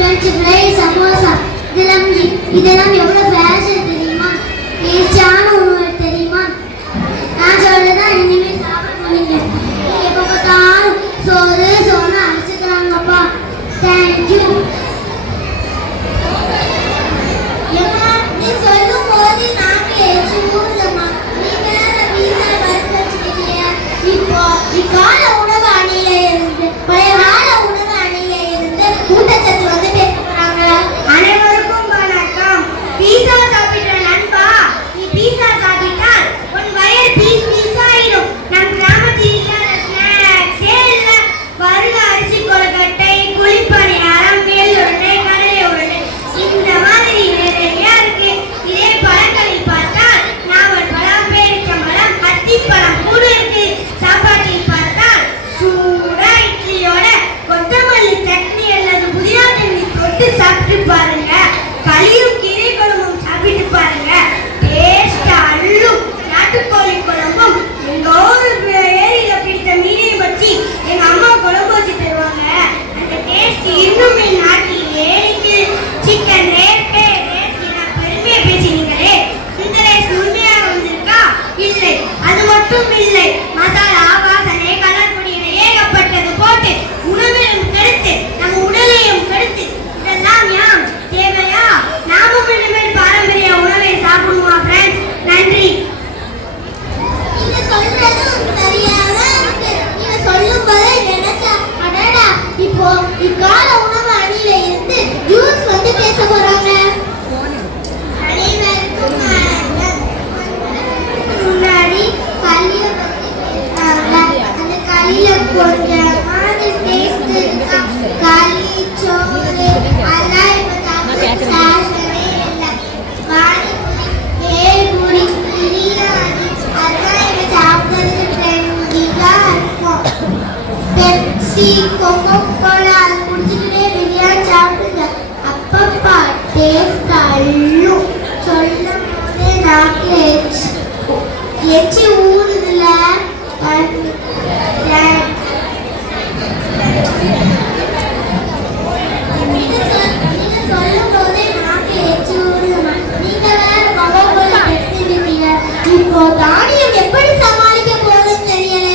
French fries, samosa, இதெல்லாம் எவ்வளவு fashion தெரியுமா? டேஸ்டான உணவு தெரியுமா? நான் சொல்றதான் இனிமே சாப்பிட போறீங்க. எப்ப பார்த்தாலும் சோறு சோறுன்னு அழைச்சிக்கிறாங்கப்பா. தேங்க்யூ. நீ சொல்லும் போது நாக்கு எச்சு ஊறுதம்மா. நீங்க பீஸா வறுத்துட்டீங்க. இப்போ இக்கால உணவு அணியில இருந்து பழைய கால உணவு அணியில இருந்து ஊட்டச்சத்து வந்து பேச போறாங்க. அனைவருக்கும் வணக்கம். பீஸா சாப்பிடுற நண்பா, நீ பீஸா சாப்பிட்டால் உன் வயிறு பீஸ் ஆயிடும். நம் கிராமத்தில் இல்லாத ஸ்நாக்ஸே இல்ல. வருக அரிசி கொழுக்கட்டை, குழிப்பணியாரம், மேல் உருண்டை, கடலை உருண்டை, இந்த மாதிரி நிறைய இருக்கு. இதே பழங்களில் பார்த்தால் நாவல் பழம், பேரிச்சம்பழம், அத்திப்பழம் கூட இருக்கு. சாப்பாட்டில் பார்த்தால் சூடா இட்லியோட கொத்தமல்லி சட்னி அல்லது புதினா தண்ணி தொட்டு சாப்பிட்டு பாருங்க. களியும் கீரை குழம்பும் சாப்பிட்டு பாருங்க. டேஸ்ட் அள்ளும். நாட்டுக்கோழி குழம்பும் எங்க ஊரு ஏரியில பிடித்த மீனையும் வச்சு எங்க அம்மா குழம்பு வச்சு தருவாங்க. அந்த டேஸ்ட் இன்னும் என் நாட்டில் ஏறிக்கு. சிக்கன் ரேட்டு பெருமையை பேசினீங்களே, இந்த ரேஸ் உண்மையாக வந்திருக்கா? இல்லை, அது மட்டும் இல்லை. மசாலா வாசனை கலர் பொடியில ஏகப்பட்டது போட்டு உணவையும் கெடுத்து நம்ம உடலையும் கெடுத்து இதெல்லாம் யாம் தேவையா? நாமும் இனிமேல் பாரம்பரிய உணவை சாப்பிடுவோம் ஃப்ரெண்ட்ஸ். நன்றி. நீங்க சொல்றதும் சரியாக இருக்கு. நீங்க சொல்லும் போதே நினைச்சா அடடா, இப்போ இக்கால உணவு அணியில இருந்து ஜூஸ் வந்து பேச போறாங்க. அனைவருக்கும் முன்னாடி களிய பத்தி பேசுறாங்க. அந்த களியில கொஞ்சமான டேஸ்ட் இருக்கா? களி சோறு அதெல்லாம் இப்ப சாப்பிட்டு சாசனே இல்லை. பானிபூரி, பிரியாணி அதெல்லாம் இப்ப சாப்பிட்றதுக்கு ட்ரெண்டிங்கா இருக்கும். பெப்சி, கோகோ கோலா அது குடிச்சுக்கிட்டே பிரியாணி சாப்பிடுங்க. அப்பப்பா டேஸ்ட் அள்ளும். சொல்லும் போதே நாக்கு எச்சி ஊறுதுல. நீங்க சொல்லும் போதே நாக்கு எச்சி ஊறுதுமா. நீங்க வேற கோகோ கோலா பெப்சி விட்டீங்க. இப்போ தானியம் எப்படி சமாளிக்க போறதுன்னு தெரியல.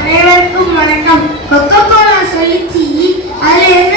அனைவருக்கும் வணக்கம். கொக்கோ கோலா சொல்லிச்சு, அதுல என்ன